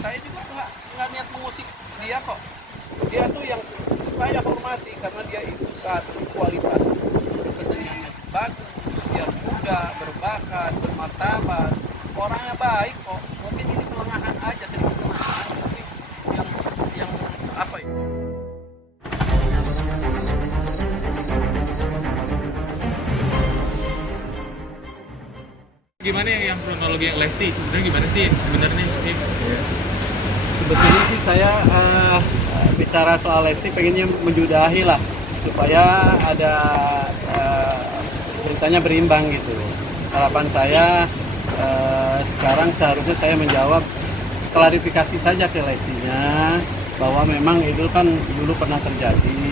saya juga nggak niat mengusik dia kok. Dia tuh yang saya hormati karena dia itu satu kualitas keseniannya bagus, dia muda, berbakat, bermartabat, orangnya baik kok. Mungkin ini kelengahan aja, sedikit kelengahan, tapi yang apa ya? Gimana yang kronologi yang Lesti? Sebenarnya gimana sih sebenarnya? Sebetulnya sih saya bicara soal Lesti pengennya menjudahi lah supaya ada ceritanya berimbang gitu. Harapan saya sekarang seharusnya saya menjawab klarifikasi saja ke Lestinya bahwa memang itu kan dulu pernah terjadi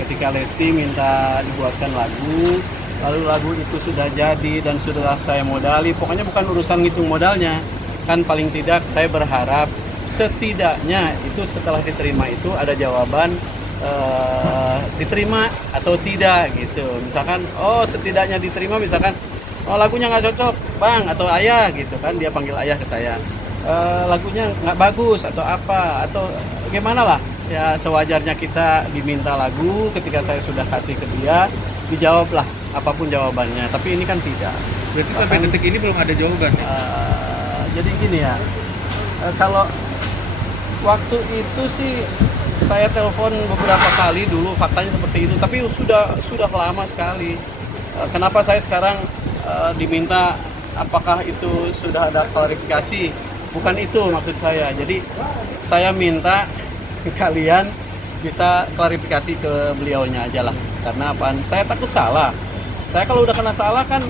ketika Lesti minta dibuatkan lagu, lalu lagu itu sudah jadi dan sudah saya modali. Pokoknya bukan urusan ngitung modalnya, kan paling tidak saya berharap setidaknya itu setelah diterima itu ada jawaban diterima atau tidak gitu. Misalkan setidaknya diterima, misalkan lagunya nggak cocok bang atau ayah gitu kan, dia panggil ayah ke saya, lagunya nggak bagus atau apa atau gimana lah ya, sewajarnya kita diminta lagu. Ketika saya sudah kasih ke dia, dijawablah apapun jawabannya. Tapi ini kan tidak. Berarti sampai detik ini belum ada jawaban ya? Jadi gini ya, kalau waktu itu sih saya telepon beberapa kali dulu, faktanya seperti itu, tapi sudah lama sekali. Kenapa saya sekarang diminta apakah itu sudah ada klarifikasi? Bukan itu maksud saya. Jadi saya minta kalian bisa klarifikasi ke beliaunya aja lah. Karena apa? Saya takut salah. Saya kalau udah kena salah kan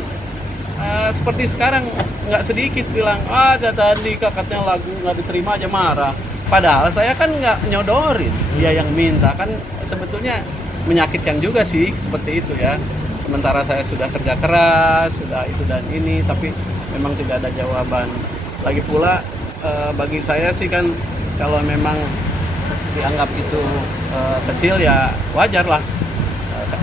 seperti sekarang nggak sedikit bilang tadi kakaknya lagu nggak diterima aja marah. Padahal saya kan nggak nyodorin, dia yang minta. Kan sebetulnya menyakitkan juga sih seperti itu ya. Sementara saya sudah kerja keras, sudah itu dan ini, tapi memang tidak ada jawaban. Lagi pula bagi saya sih kan kalau memang dianggap itu kecil ya wajar lah.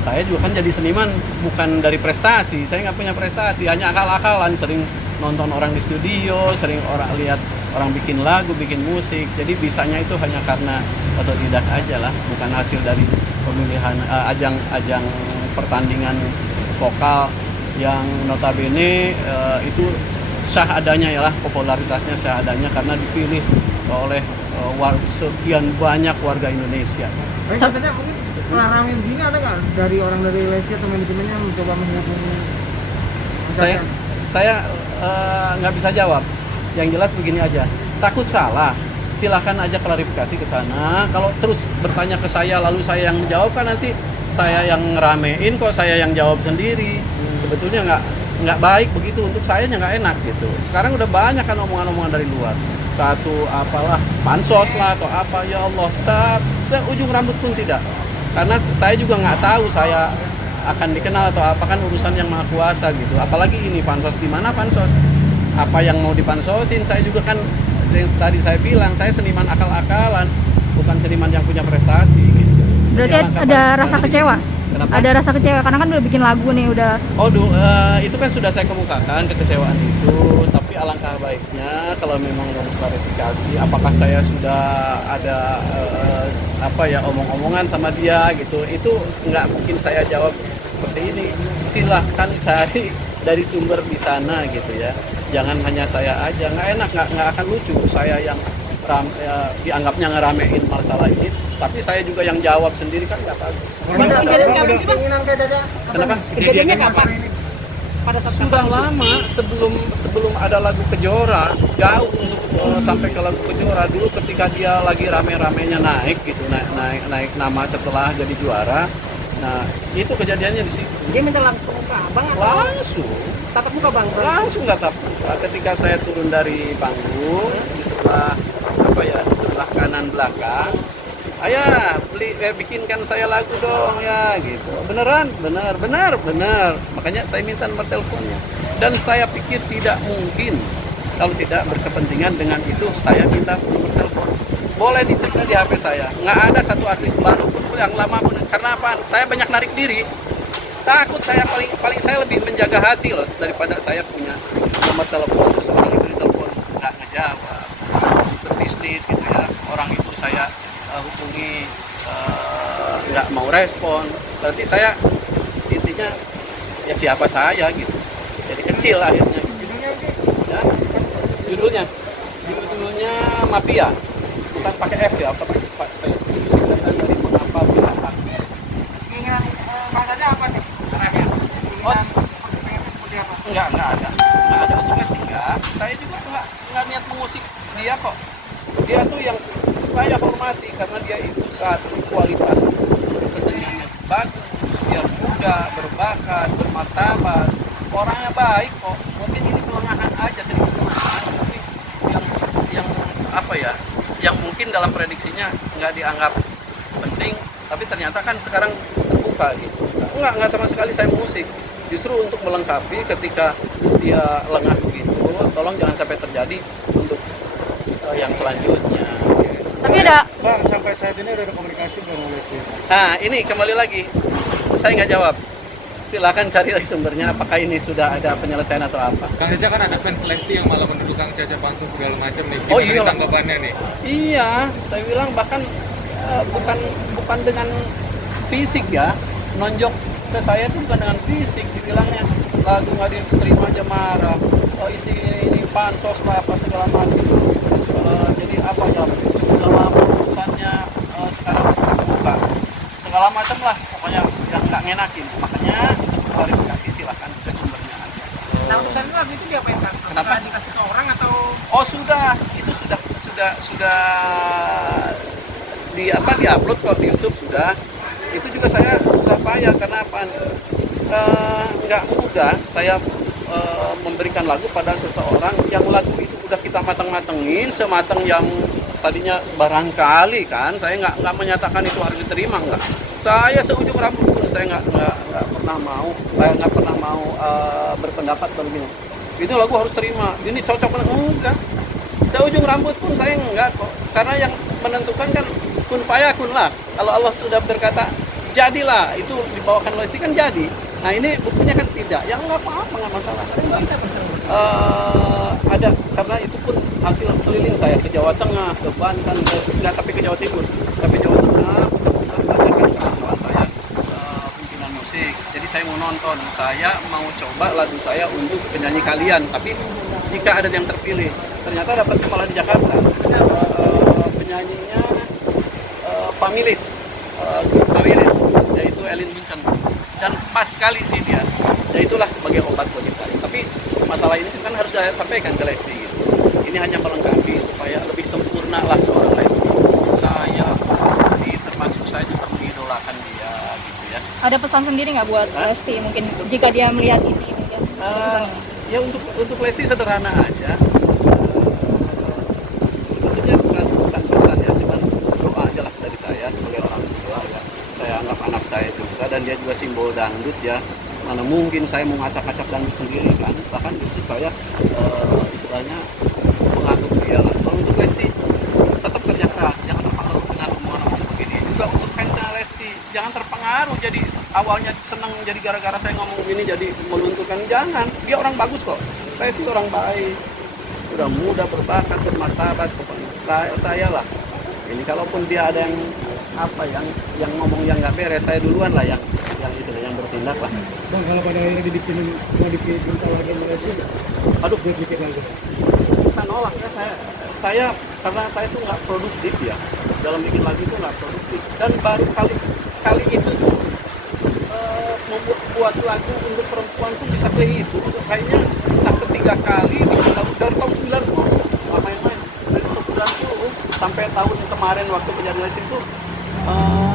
Saya juga kan jadi seniman bukan dari prestasi, saya nggak punya prestasi, hanya akal-akalan, sering nonton orang di studio, sering lihat orang bikin lagu, bikin musik. Jadi bisanya itu hanya karena otodidak aja lah, bukan hasil dari pemilihan ajang pertandingan vokal yang notabene itu sah adanya ya lah, popularitasnya sah adanya karena dipilih oleh sekian banyak warga Indonesia. Katanya mungkin rame begini ada nggak dari orang dari Lesti atau manajemennya mencoba menghubungi? Saya nggak bisa jawab. Yang jelas begini aja, takut salah silahkan aja klarifikasi ke sana. Kalau terus bertanya ke saya lalu saya yang menjawab, kan nanti saya yang ngeramein kok, saya yang jawab sendiri. Sebetulnya nggak baik begitu, untuk saya nggak enak gitu. Sekarang udah banyak kan omongan-omongan dari luar, satu apalah pansos lah atau apa, ya Allah, seujung rambut pun tidak. Karena saya juga nggak tahu saya akan dikenal atau apa, kan urusan yang maha kuasa gitu. Apalagi ini pansos, di mana pansos, apa yang mau dipansosin. Saya juga kan yang tadi saya bilang, saya seniman akal-akalan, bukan seniman yang punya prestasi gitu. Berarti ada rasa kecewa? Kenapa? Ada rasa kecewa karena kan udah bikin lagu nih, udah. Itu kan sudah saya kemukakan kekecewaan itu. Tapi alangkah baiknya kalau memang mau klarifikasi, apakah saya sudah ada omong-omongan sama dia gitu, itu nggak mungkin saya jawab seperti ini. Silahkan cari dari sumber di sana gitu ya. Jangan hanya saya aja, nggak enak, nggak akan lucu saya yang dianggapnya ngeramein masalah ini, tapi saya juga yang jawab sendiri, kan nggak bagus. Kejadian kapan sih bang? Kenapa? Kejadiannya kapan? Pada saat Sudah lama, sebelum ada lagu Kejora, jauh sampai ke lagu Kejora. Dulu ketika dia lagi rame-ramenya naik gitu, naik nama setelah jadi juara. Nah, itu kejadiannya di situ. Dia minta langsung ke abang atau Langsung tatap muka bang? Langsung tatap muka. Ketika saya turun dari panggung, setelah kanan belakang, ayah bikinkan saya lagu dong ya gitu. Beneran, benar. Makanya saya minta nomor teleponnya. Dan saya pikir tidak mungkin kalau tidak berkepentingan dengan itu saya minta nomor telepon. Boleh dicek di HP saya. Nggak ada satu artis baru pun yang lama pun. Karena apa? Saya banyak narik diri. Takut saya paling saya lebih menjaga hati loh daripada saya punya nomor telepon terus orang itu ditelepon nggak ngejawab. Seperti bisnis gitu ya, orang itu saya hubungi nggak mau respon, berarti saya intinya ya siapa saya gitu, jadi kecil akhirnya. Ya, judulnya Mafia, bukan pakai F ya, pakai dari mengapa binatang. Keinginan Bang apa nih terakhir? Keinginan pengen seperti apa? Enggak ada untuk S3. Saya juga nggak niat mengusik dia kok. Dia tuh yang saya hormati karena dia itu satu kualitas keseniannya bagus, dia muda, berbakat, bermartabat, orangnya baik kok. Mungkin ini pelengahan aja sedikit kelemahan, tapi yang apa ya, yang mungkin dalam prediksinya nggak dianggap penting, tapi ternyata kan sekarang terbuka gitu. Nggak sama sekali saya mengusik. Justru untuk melengkapi ketika dia lengah begitu, tolong jangan sampai terjadi untuk yang selanjutnya. Tapi ada Bang, sampai saat ini udah ada komunikasi belum oleh Lesti? Nah ini kembali lagi, saya nggak jawab. Silakan cari dari sumbernya, apakah ini sudah ada penyelesaian atau apa. Kang Caca kan ada fans Lesti yang malah menuduh Kang Caca palsu segala macam nih. Oh, Gimana iya. tanggapannya nih? Iya, saya bilang bahkan bukan dengan fisik ya, nonjok ke saya itu bukan dengan fisik, dibilangnya lagu nggak diterima aja marah, oh ini pansos lah apa segala macam. Jadi apa ya, dalam urusannya sekarang terbuka segala macam lah, pokoknya yang nggak ngenakin. Makanya untuk klarifikasi silahkan ke sumbernya aja. Nah, utusan itu lagu itu diapain Kang? Kenapa? Apakah dikasih ke orang atau Oh sudah, itu sudah diupload kok di YouTube sudah. Itu juga saya sudah payah karena apa? Nggak mudah saya memberikan lagu pada seseorang yang lagu itu udah kita matang-matengin sematang yang tadinya barangkali kan. Saya nggak menyatakan itu harus diterima, nggak. Saya seujung rambut pun saya nggak pernah mau berpendapat begini. Itu lagu harus terima, ini cocok banget, enggak. Seujung rambut pun saya enggak kok, karena yang menentukan kan kun fayakun lah. Kalau Allah sudah berkata jadilah, itu dibawakan oleh Lesti kan jadi. Nah ini buktinya kan tidak, ya nggak apa-apa, nggak masalah. Ada, karena itu pun hasil keliling saya ke Jawa Tengah, ke Banten, nggak sampai ke Jawa Timur, tapi Jawa Tengah, ada kan kawan saya pimpinan musik. Jadi saya mau nonton, saya mau coba lagu saya untuk penyanyi kalian, tapi jika ada yang terpilih, ternyata dapatnya malah di Jakarta. Penyanyinya Familis, yaitu Elin Vincent, dan pas sekali sih dia. Ya itulah sebagai obat bagi saya. Tapi masalah ini kan harus saya sampaikan ke Lesti gitu. Ini hanya melengkapi supaya lebih sempurna lah seorang Lesti. Saya termasuk saya juga mengidolakan dia gitu ya. ada pesan sendiri nggak buat Lesti mungkin jika dia melihat ini mungkin? Ya untuk Lesti sederhana aja. Sebetulnya bukan pesan ya, cuman doa aja lah dari saya sebagai orang tua ya. Saya anggap anak saya juga dan dia juga simbol dangdut ya. Mana mungkin saya mau ngacak-ngacak dangdut sendiri kan. Bahkan justru saya istilahnya mengatur dia lah. Kalau untuk Lesti tetap kerja keras, jangan terpengaruh dengan omongan-omongan begini. Juga untuk fansnya Lesti, jangan terpengaruh jadi awalnya senang jadi gara-gara saya ngomong gini jadi melunturkan. Jangan, dia orang bagus kok. Lesti orang baik, udah muda, berbakat, bermartabat. Pokoknya saya lah. Ini kalaupun dia ada yang apa yang ngomong yang nggak beres, saya duluan lah yang istilahnya yang bertindak lah. Bang, kalau pada akhirnya mau dipilih lagi oleh Lesti, Aduh, gue pikir lagi. kita nolak ya, saya karena saya tuh nggak produktif ya, dalam bikin lagu itu nggak produktif, dan baru kali itu tuh membuat lagu untuk perempuan tuh bisa kehitung untuk kayaknya entah ketiga kali bikin lagu dari tahun 90 main-main dari tahun 90 sampai tahun kemarin waktu kejadian Lesti itu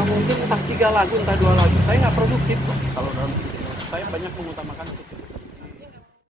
mungkin entah 3 lagu entah 2 lagu. Saya nggak produktif kok kalau dalam saya banyak mengutamakan itu.